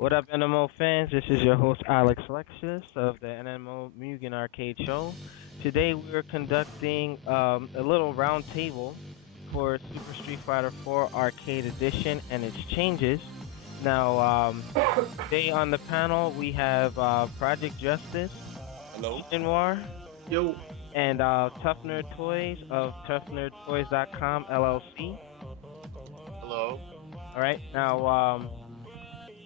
What up, nMo fans? This is your host, Alexlexus of the nMo Mugen Arcade Show. Today we are conducting a little round table for Super Street Fighter 4 Arcade Edition and its changes. Now, today on the panel we have Project Justice, Hello. shinwar, Yo, and Toughnerdtoys of Toughnerdtoys.com LLC. Hello. All right. Now,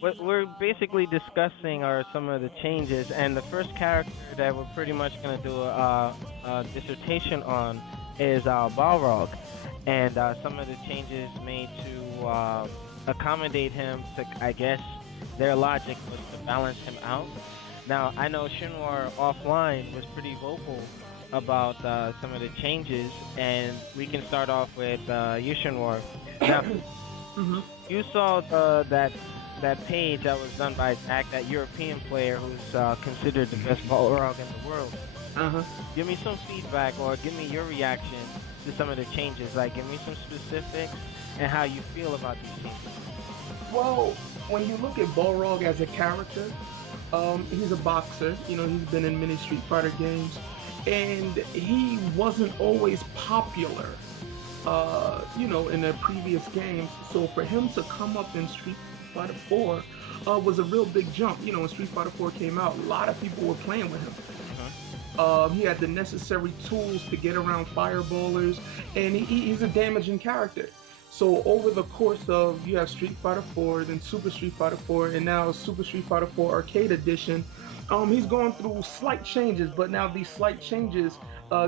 what we're basically discussing are some of the changes, and the first character that we're pretty much going to do a dissertation on is Balrog, and some of the changes made to accommodate him to, I guess, their logic was to balance him out. Now, I know Shinwar offline was pretty vocal about some of the changes, and we can start off with you, Shinwar. Now, hmm you saw that page that was done by Zach, that European player who's considered the best Balrog in the world. uh-huh. Give me some feedback or give me your reaction to some of the changes. Like, give me some specifics and how you feel about these changes. Well, when you look at Balrog as a character, he's a boxer. You know, he's been in many Street Fighter games, and he wasn't always popular. In their previous games. So for him to come up in Street Fighter 4 was a real big jump. You know, when Street Fighter 4 came out, a lot of people were playing with him. He had the necessary tools to get around fireballers, and he's a damaging character. So over the course of, you have Street Fighter 4, then Super Street Fighter 4, and now Super Street Fighter 4 Arcade Edition, he's gone through slight changes, but now these slight changes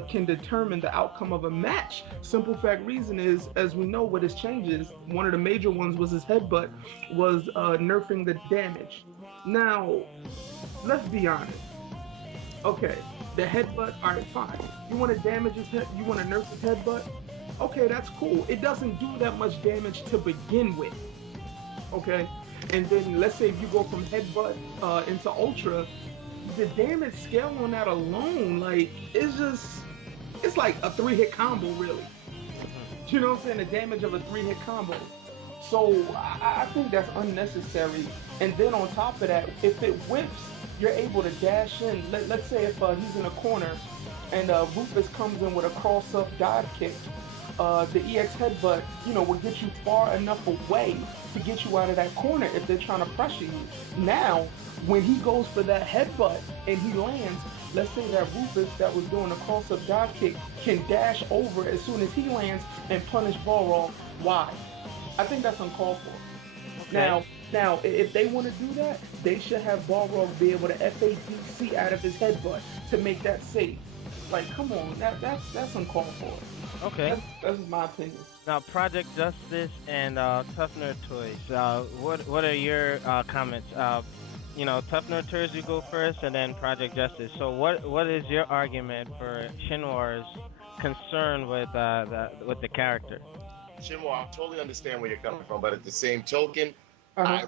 can determine the outcome of a match. Simple fact reason is, as we know with his changes, one of the major ones was his headbutt, was nerfing the damage. Now, let's be honest. Okay, the headbutt, alright, fine. You want to damage his head, you want to nerf his headbutt? Okay, that's cool. It doesn't do that much damage to begin with. Okay? And then let's say if you go from headbutt into ultra, the damage scale on that alone, like, it's like a 3-hit combo, really. You know what I'm saying? The damage of a 3-hit combo. So I think that's unnecessary. And then on top of that, if it whips, you're able to dash in. Let's say if he's in a corner and Rufus comes in with a cross-up dive kick, the EX headbutt, will get you far enough away to get you out of that corner if they're trying to pressure you. Now, when he goes for that headbutt and he lands, let's say that Rufus that was doing a cross-up dive kick can dash over as soon as he lands and punish Balrog. Why? I think that's uncalled for. Okay. Now, if they want to do that, they should have Balrog be able to FADC out of his headbutt to make that safe. Like, come on, that's uncalled for. Okay. That's my opinion. Now, Project Justice and Tough Nerd Toys. What are your comments? Tough Nerd Toys, you go first, and then Project Justice. So, what is your argument for Shinwar's concern with the character? Shinwar, I totally understand where you're coming from, but at the same token, Uh-huh.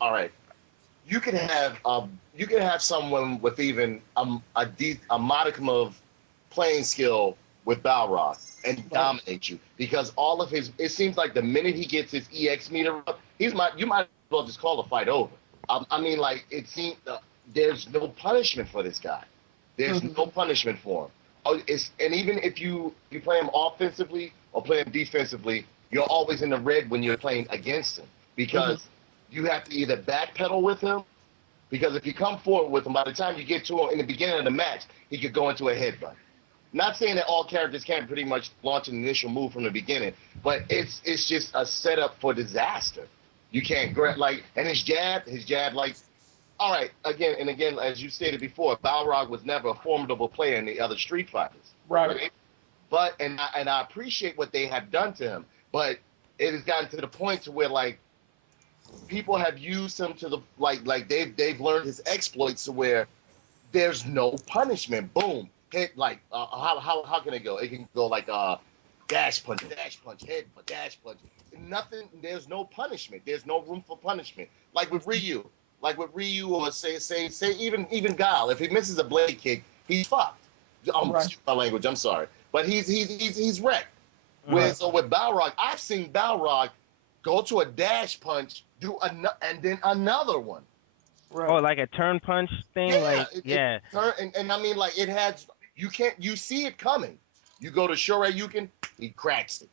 all right, you can have someone with even a modicum of playing skill with Balrog and dominate you, because all of his, it seems like the minute he gets his EX meter up, you might as well just call the fight over. I mean, like, it seems there's no punishment for this guy. There's no punishment for him. And even if you play him offensively or play him defensively, you're always in the red when you're playing against him, because you have to either backpedal with him, because if you come forward with him, by the time you get to him in the beginning of the match, he could go into a headbutt. Not saying that all characters can't pretty much launch an initial move from the beginning, but it's just a setup for disaster. You can't and his jab, like, all right, again, as you stated before, Balrog was never a formidable player in the other Street Fighters. Right. But I appreciate what they have done to him, but it has gotten to the point to where, like, people have used him to the like they've learned his exploits to where there's no punishment. Boom, hit, like, how can it go? It can go like dash punch, head, dash punch. Nothing. There's no punishment. There's no room for punishment. Like with Ryu, or say even Guile. If he misses a blade kick, he's fucked. Right. Excuse my language. I'm sorry, but he's wrecked. Right. So with Balrog, I've seen Balrog go to a dash punch, and then another one. Right. Oh, like a turn punch thing, And I mean, like you see it coming. You go to Shoryuken, he cracks it.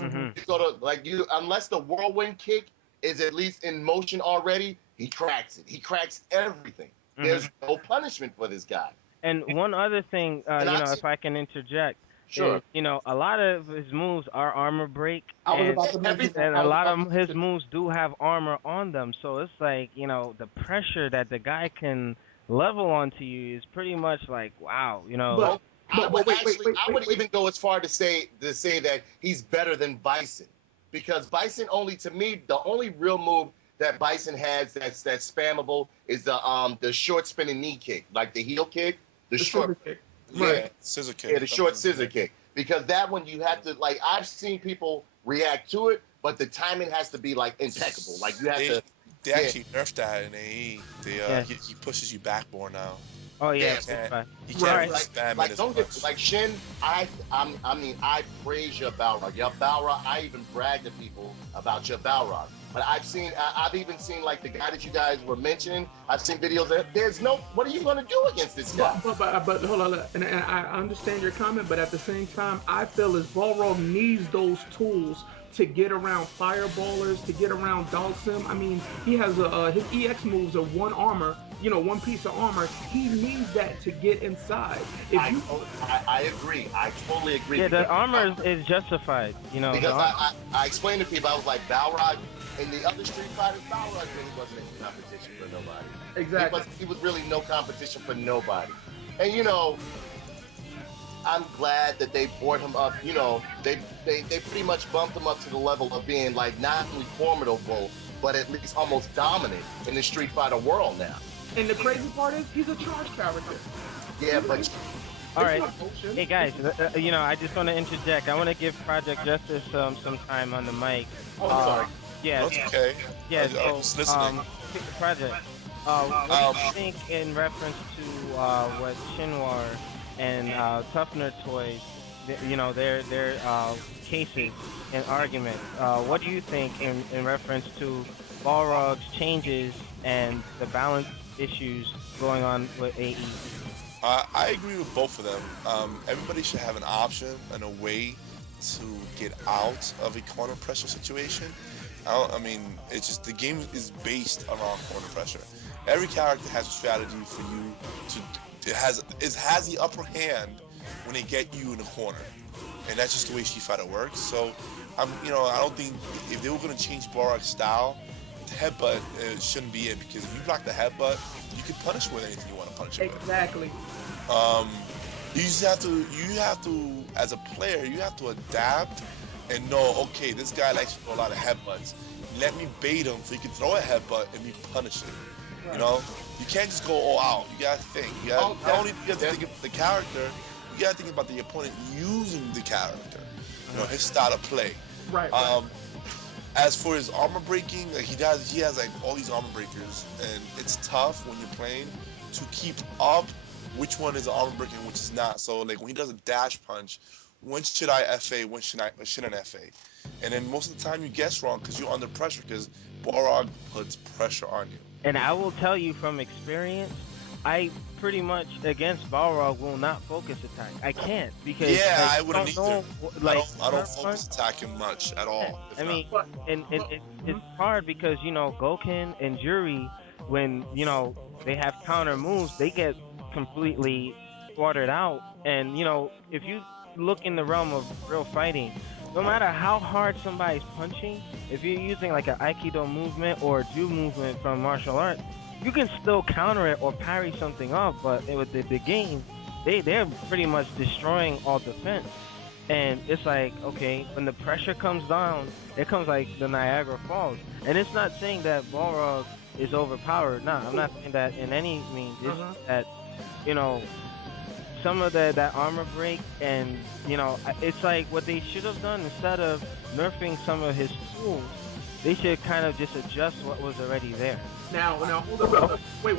Mm-hmm. You go to unless the whirlwind kick is at least in motion already, he cracks it. He cracks everything. Mm-hmm. There's no punishment for this guy. And one other thing, if I can interject, Sure. is, a lot of his moves are armor break, I was and, about to mention that. and a lot of his moves do have armor on them. So it's like, the pressure that the guy can level onto you is pretty much like, wow, But I would wait. even go as far to say that he's better than Bison, because Bison to me, the only real move that Bison has that's spammable is the short spinning knee kick, like the heel kick, the short kick. Right. Scissor kick. Yeah, the short scissor kick. Because that one you have to I've seen people react to it, but the timing has to be impeccable. Like you have to. They actually nerfed that in AE. He pushes you back more now. Oh yeah, You can't right. spam it as much. Shin. I praise your Balrog. Your Balrog. I even brag to people about your Balrog. But I've even seen the guy that you guys were mentioning. I've seen videos that what are you going to do against this guy? But hold on, and I understand your comment, but at the same time, I feel as Balrog needs those tools to get around fireballers, to get around Dalsim. I mean, he has his EX moves are one armor, one piece of armor. He needs that to get inside. I agree. I totally agree. Yeah, the armor is justified. Because I explained to people, I was like, Balrog, in the other Street Fighters, Balrog really wasn't in competition for nobody. Exactly. He was really no competition for nobody. And I'm glad that they brought him up. They pretty much bumped him up to the level of being not only formidable, but at least almost dominant in the Street Fighter world now. And the crazy part is, he's a charge character. Yeah, but. All right. Hey guys, I just want to interject. I want to give Project Justice some time on the mic. Oh, I'm sorry. Yeah. That's okay. Yeah. I was listening. Project. What do you think in reference to what Shinwar and Toughnerdtoys, their cases and arguments? What do you think in reference to Balrog's changes and the balance issues going on with AE? I agree with both of them. Everybody should have an option and a way to get out of a corner pressure situation. I mean, it's just the game is based around corner pressure. Every character has a strategy for you to. It has the upper hand when they get you in the corner, and that's just the way Street Fighter works. So, I don't think if they were going to change Balrog's style, the headbutt shouldn't be it, because if you block the headbutt, you can punish with anything you want to punish it with. Exactly. You just have to, as a player, you have to adapt and know, okay, this guy likes to throw a lot of headbutts. Let me bait him so he can throw a headbutt and me punish it. Right. You can't just go all out. You gotta think. Not only do you have to think about the character, you gotta think about the opponent using the character. His style of play. Right. As for his armor breaking, he has all these armor breakers, and it's tough when you're playing to keep up which one is armor breaking, which is not. So when he does a dash punch, when should I FA, when shouldn't FA? And then most of the time you guess wrong because you're under pressure, because Balrog puts pressure on you. And I will tell you from experience, I pretty much against Balrog will not focus attack. I can't, because I wouldn't either. I don't focus punch, attacking much at all. I mean, it's hard because Goken and Juri, when they have counter moves, they get completely watered out. And if you look in the realm of real fighting, no matter how hard somebody's punching, if you're using like an Aikido movement or a Ju movement from martial arts, you can still counter it or parry something off. But with the game, they're pretty much destroying all defense. And it's like, okay, when the pressure comes down, it comes like the Niagara Falls. And it's not saying that Balrog is overpowered. Nah, I'm not saying that in any means. It's that, some of that armor break, and it's like what they should have done, instead of nerfing some of his tools, they should kind of just adjust what was already there. Now, hold up. Wait.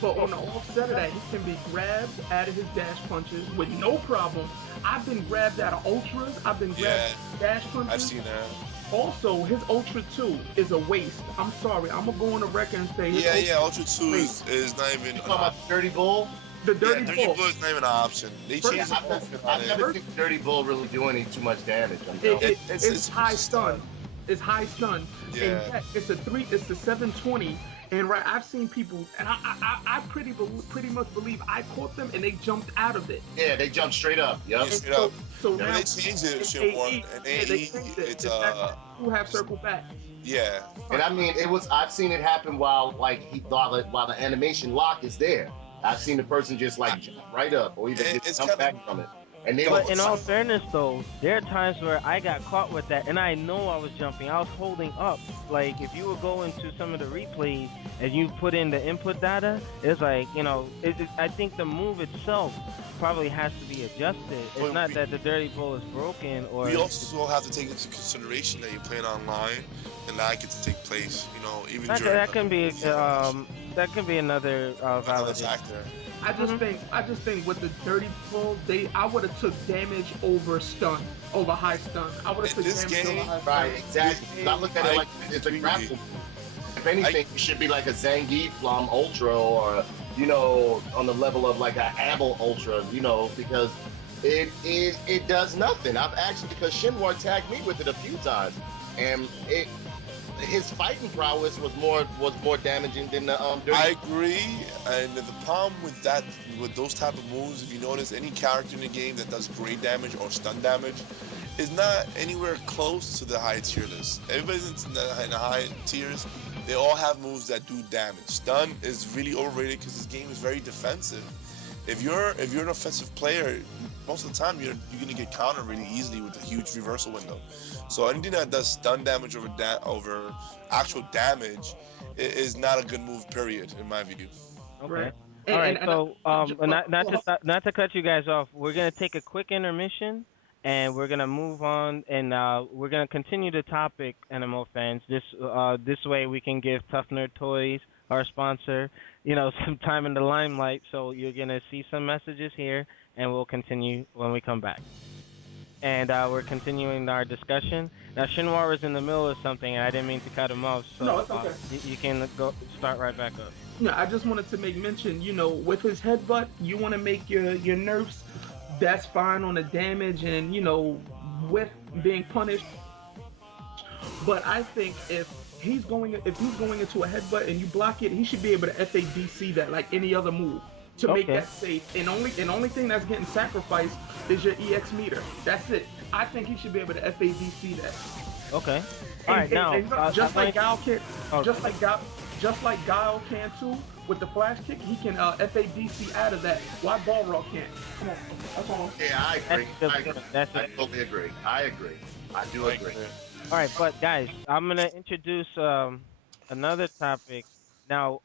But on the offset of that, he can be grabbed out of his dash punches with no problem. I've been grabbed out of ultras. I've been grabbed out of dash punches. I've seen that. Also, his Ultra 2 is a waste. I'm sorry. I'm gonna go on the record and say his Yeah, Ultra Ultra 2 is not even You an talking about option. Dirty Bull? the Yeah, Dirty Dirty Ball. Bull is not even an option. They First- Yeah, changed the outfit on I've it. never seen Dirty Bull really do any too much damage. I'm telling you. It's high stun. It's high stun. Yeah. And it's a 720. And right, I've seen people, and I pretty much believe I caught them and they jumped out of it. Yeah, they jump straight up. Yep. Yes. And Straight up. so Yeah, now they changed it, it's shit one. AE. And Yeah, they AE, changed it. it's that two half circle back. yeah. And I mean, I've seen it happen while the animation lock is there. I've seen the person just like jump right up or even It's just jump kinda- back from it. And they But were in all fairness, though, there are times where I got caught with that, and I know I was jumping. I was holding up. Like, if you would go into some of the replays and you put in the input data, it's like, I think the move itself probably has to be adjusted. It's But not that the Dirty Bull is broken or. We also have to take into consideration that you're playing online and that could take place, even during that can be another another validation. factor. I just think with the Dirty Bull, I would have took damage over stun, over high stun. I would have In took this damage game, over high stun. right, exactly. I look at it like it's a agree. grapple. If anything, it should be like a Zangief Flom Ultra or on the level of like a Abel Ultra, because it does nothing. I've actually because Shinwar tagged me with it a few times, and his fighting prowess was more damaging than the Dirty. I agree, and the problem with those type of moves, if you notice, any character in the game that does great damage or stun damage is not anywhere close to the high tier list. Everybody's in the high tiers, they all have moves that do damage. Stun is really overrated because this game is very defensive. If you're an offensive player, most of the time you're gonna get countered really easily with a huge reversal window. So anything that does stun damage over actual damage is not a good move. Period, in my view. Okay. Right. All right. And So, not to cut you guys off, we're gonna take a quick intermission, and we're gonna move on, and we're gonna continue the topic, NMO fans. This way we can give Toughnerdtoys, our sponsor, some time in the limelight. So you're gonna see some messages here, and we'll continue when we come back. And we're continuing our discussion. Now, Shinwar was in the middle of something, and I didn't mean to cut him off. So No, it's okay. you can start right back up. Yeah, I just wanted to make mention, with his headbutt, you want to make your nerfs. That's fine on the damage and with being punished. But I think if he's going into a headbutt and you block it, he should be able to FADC that like any other move to make Okay. that safe. And only thing that's getting sacrificed is your EX meter. That's it. I think he should be able to FADC that. Okay. All right. Now, just like Guile can, Oh. just like Guile can too with the flash kick, he can FADC out of that. Why Balrog can't? Come on, that's all. Yeah, I agree. That's I agree. that's I it. totally agree. I agree. I do agree. All right, but guys, I'm gonna introduce another topic now.